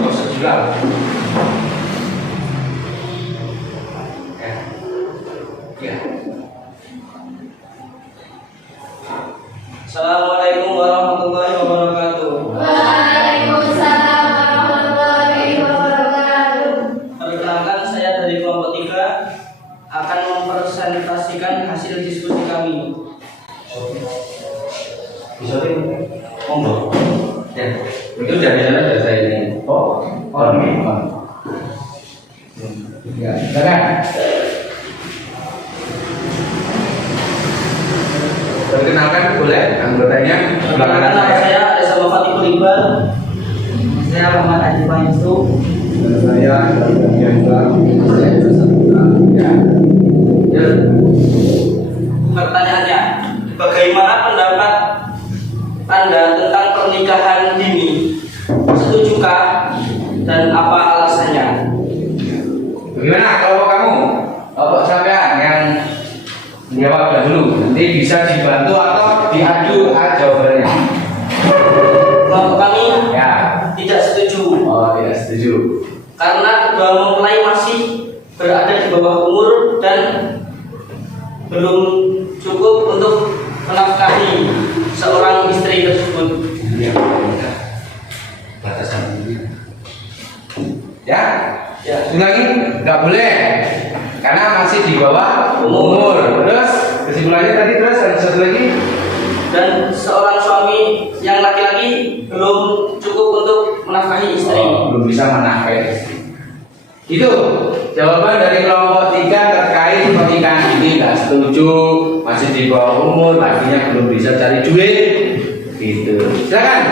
prosedural. Ya. Assalamualaikum warahmatullahi wabarakatuh. Waalaikumsalam warahmatullahi wabarakatuh. Perkenalkan, saya dari kelompok 3 akan mempresentasikan hasil diskusi kami. Bisa ngomong. Ya, itu dari saya ini. Oh, ini. Ya, silakan. Perkenalkan boleh anggotanya. Perkenalkan nama saya Adesa Fatihul Iqbal. Saya Muhammad Ajibah Yusuf. Saya ya. Pertanyaannya, bagaimana pendapat Anda tentang pernikahan dini? Setujukah dan apa alasannya? Bagaimana kalau kamu, kelompok sampean yang menjawab dahulu, nanti bisa dibantu atau diadu jawabannya. Kelompok kami Ya. tidak setuju Oh, tidak setuju. karena kedua mempelai masih berada di bawah umur dan belum cukup untuk menafkahi seorang istri tersebut. Iya. Batasan ini. Ya. Ya. Lagi nggak boleh karena masih di bawah umur. Terus kesimpulannya tadi terus ada satu lagi. Dan seorang suami yang laki-laki belum cukup untuk menafkahi istri. Oh, belum bisa menafkahi istri. Itu jawaban dari kelompok 3 terkait pernikahan ini. Nggak setuju, masih di bawah umur, lakinya belum bisa cari duit. Gitu. Silakan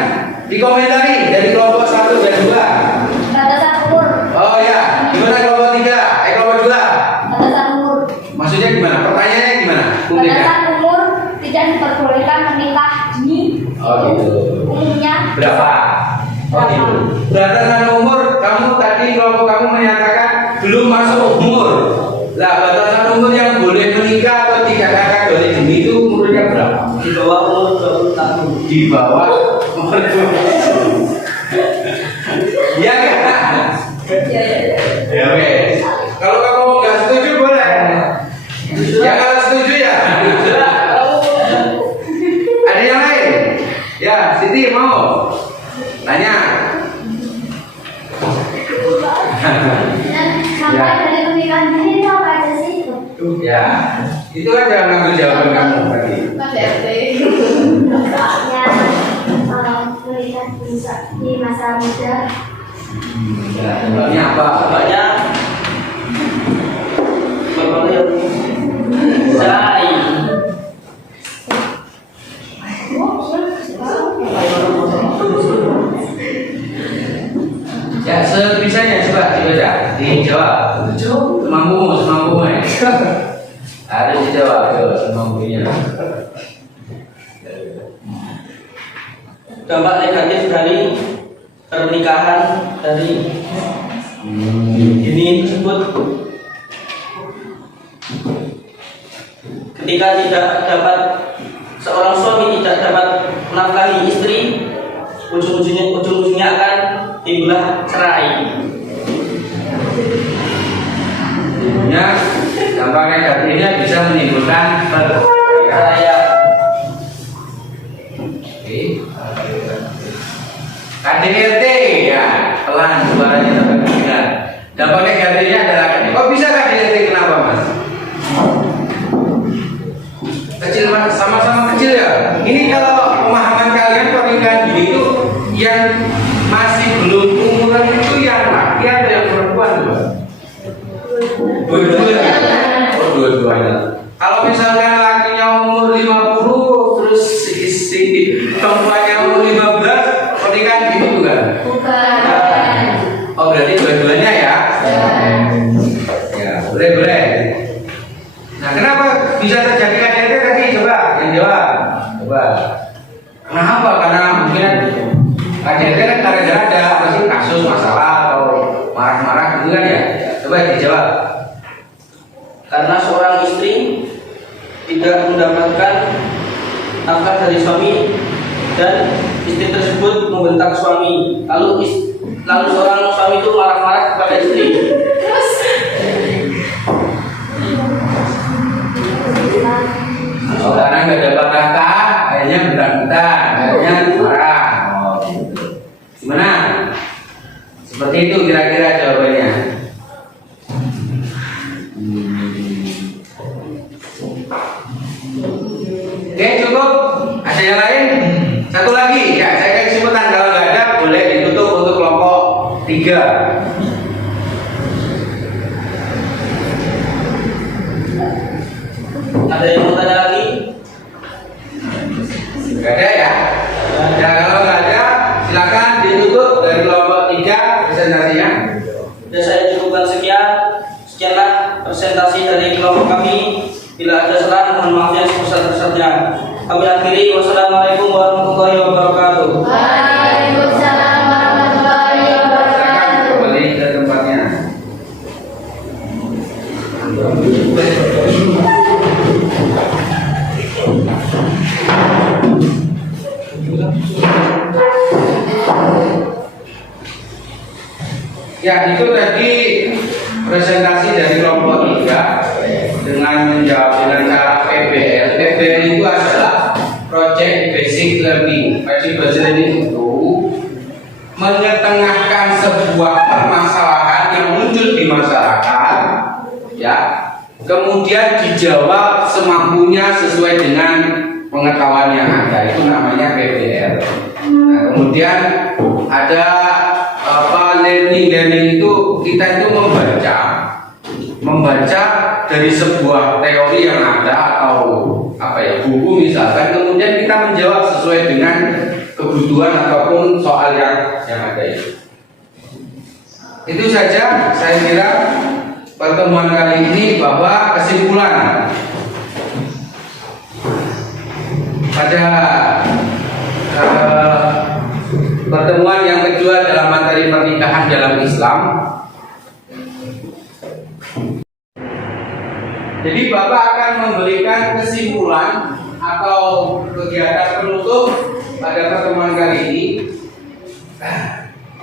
dikomentari dari kelompok 1 dan 2. Batasan umur. Oh ya, gimana kelompok 3? Kelompok 2. Batasan umur. Maksudnya gimana? Pertanyaannya gimana? Batasan umur tidak diperbolehkan menikah dini. Oh gitu. Umumnya Berapa? Oh gitu. Batasan umur kamu tadi kelompok kamu menyatakan belum masuk umur. Lah batasan umur yang boleh menikah atau tidak kategori dini itu umurnya berapa? Di bawah umur 20 tahun. Di bawah umur 20. Iya kan? Ya wes. Kalau kamu nggak setuju boleh. Ya kalau setuju ya. Ada yang lain? Ya, Siti mau tanya. dan sampai dari pernikahan dini itu apa aja sih itu? Ya, itu aja ngambil jawaban kamu tadi. Bapaknya menikah di masa muda. Ya, jawabannya apa? Bapaknya cerai. Ya, sebisanya coba dibaca, dijawab. Semampumu ya. Harus dijawab, coba semampunya. Dampak negatif dari pernikahan dari ini tersebut, ketika tidak dapat seorang suami tidak dapat menafkahi istri, ujung-ujungnya akan timbullah cerai. Ya, dampak negatifnya bisa menimbulkan perceraian. KDRT ya, pelan suaranya sampai kedengar. Dampak negatifnya adalah kok bisa KDRT kenapa mas? Kecil mas, sama-sama kecil ya. Ini kalau pemahaman kalian pernikahan gini itu yang masih belum umuran itu yang laki atau yang perempuan tuh? Dua-duanya. Oh dua-duanya. Kalau misalkan lakinya umur 50 terus si perempuannya umur 15 pernikahan gini bukan? Bukan. Oh berarti dua-duanya ya? Ya boleh. Nah kenapa bisa terjadi KDRT tadi? Coba yang jawab. Coba. Kenapa? Karena mungkin KDRT kan gara-gara ada apa sih kasus masalah atau marah-marah gitu kan ya? Coba dijawab. Karena seorang istri tidak mendapatkan nafkah dari suami dan istri tersebut membentak suami, lalu seorang suami itu marah-marah kepada istri. Oh karena nggak dapat nafkah, akhirnya bentar-bentar, akhirnya marah. Oh gitu. Gimana? Seperti itu kira-kira jawabannya. Oke cukup. Ada yang lain? Satu lagi ya, saya kasih kesempatan kalau nggak ada boleh ditutup untuk kelompok 3. Ada yang mau tanya lagi? dari kelompok kami. Bila ada salah, mohon maaf yang sebesar-besarnya. Kami akhiri. Wassalamualaikum warahmatullahi wabarakatuh. Waalaikumsalam warahmatullahi Silakan wabarakatuh. kembali ke tempatnya. Ya, itu tadi presentasi dari kelompok 3 dengan menjawab dengan cara PBL. PBL itu adalah Project Basic Learning. Project Basic Learning itu mengetengahkan sebuah permasalahan yang muncul di masyarakat, ya, kemudian dijawab semampunya sesuai dengan pengetahuan yang ada. Itu namanya PBL. Nah, kemudian ada learning itu kita itu membaca dari sebuah teori yang ada atau buku misalkan, kemudian kita menjawab sesuai dengan kebutuhan ataupun soal yang ada itu. Itu saja saya kira pertemuan kali ini, bahwa kesimpulan pada pertemuan yang kedua dalam materi pernikahan dalam Islam. Jadi Bapak akan memberikan kesimpulan atau kegiatan penutup pada pertemuan kali ini.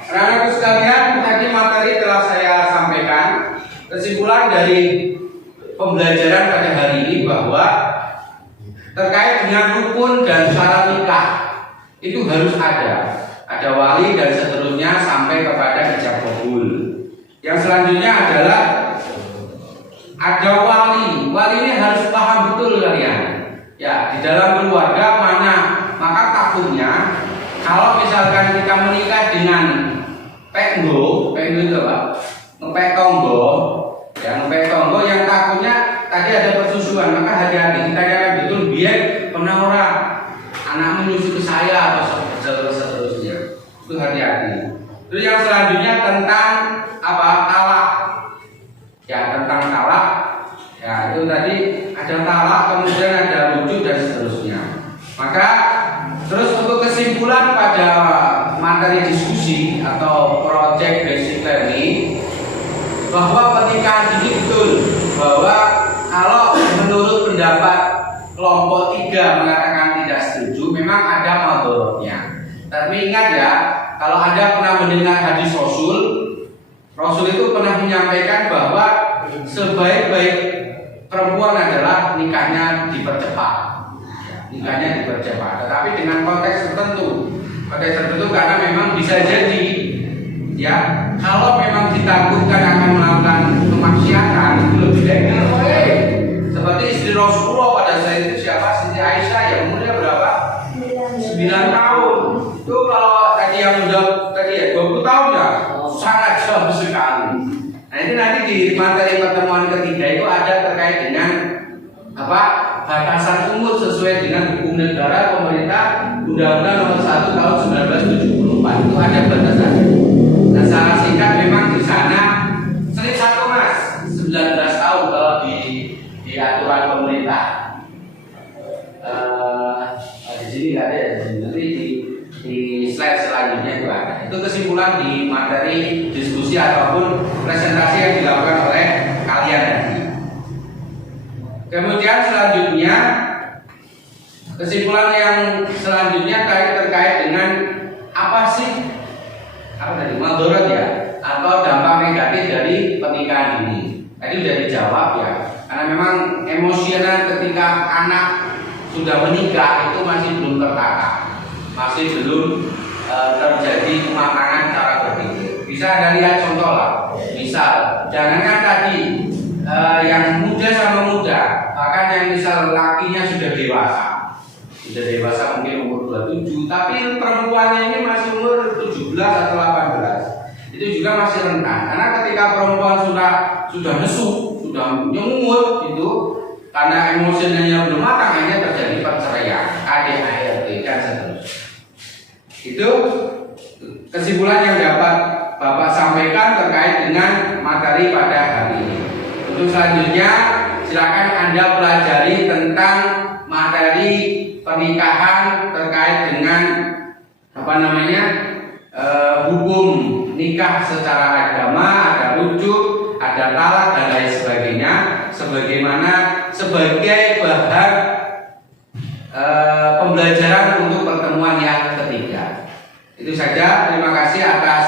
Anak-anak sekalian, tadi materi telah saya sampaikan. Kesimpulan dari pembelajaran pada hari ini bahwa terkait dengan rukun dan syarat nikah itu harus ada wali dan seterusnya sampai kepada ijab kabul. Yang selanjutnya adalah ada wali. Wali ini harus paham betul kalian. Ya, di dalam keluarga mana, maka takutnya kalau misalkan kita menikah dengan penggo itu apa? Ngepek tonggo, ya ngepek tonggo yang takutnya tadi ada persusuan, maka hati-hati kita jangan betul biar pernah orang anak menyusu ke saya atau seterusnya. Itu hati-hati. Terus yang selanjutnya tentang talak. Ya, tentang talak. Ya, itu tadi ada talak, kemudian ada rujuk dan seterusnya. Maka terus untuk kesimpulan pada materi diskusi atau project basic learning, bahwa pernikahan ini betul, bahwa kalau menurut pendapat kelompok 3 mengatakan tidak setuju, memang ada madorotnya. Tapi ingat ya, kalau Anda pernah mendengar hadis Rasul itu pernah menyampaikan bahwa sebaik-baik perempuan adalah nikahnya dipercepat. Nikahnya dipercepat, tetapi dengan konteks tertentu. Konteks tertentu karena memang bisa jadi, ya, kalau memang ditakutkan akan melakukan kemaksiatan, itu lebih baik. Seperti istri Rasulullah pada saat itu siapa? Siti Aisyah yang umurnya berapa? 9 tahun. Itu kalau tadi yang udah tadi ya 20 tahun ya, sangat jauh sekali. Nah, itu nanti di materi pertemuan ketiga itu ada terkait dengan batasan umur sesuai dengan hukum negara pemerintah Undang-Undang Nomor 1 Tahun 1974. Itu ada batasannya. Nah, secara singkat memang di sana selip 1 mas 19 tahun kalau di aturan pemerintah. Di sini nggak ada ya, nanti di slide selanjutnya itu ada. Itu kesimpulan di materi diskusi ataupun presentasi yang dilakukan oleh kalian tadi. Kemudian selanjutnya, kesimpulan yang selanjutnya terkait dengan apa sih madorot ya, atau dampak negatif dari pernikahan ini. Tadi sudah dijawab ya, karena memang emosional ketika anak sudah menikah itu masih belum tertata, masih belum terjadi kematangan cara berpikir. Bisa Anda lihat contoh lah, misal jangankan tadi yang muda sama muda, bahkan yang misal lakinya sudah dewasa mungkin umur 27, tapi perempuannya ini masih umur 17 atau 18, itu juga masih rentan. Karena ketika perempuan sudah nesu, sudah nyemut itu, karena emosinya belum matang, akhirnya terjadi perceraian, KDRT dan seterusnya. Itu kesimpulan yang dapat Bapak sampaikan terkait dengan materi pada hari ini. Untuk selanjutnya silakan Anda pelajari tentang materi pernikahan terkait dengan hukum nikah secara agama, ada rujuk, ada talak dan lain sebagainya, sebagai bahan pembelajaran untuk pertemuan yang ketiga. Itu saja. Terima kasih atas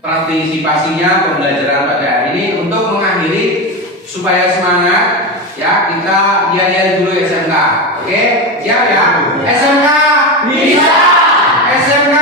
partisipasinya pembelajaran pada hari ini. Untuk mengakhiri supaya semangat, ya kita lihat dulu SMK. Oke, siap ya? SMK bisa. SMK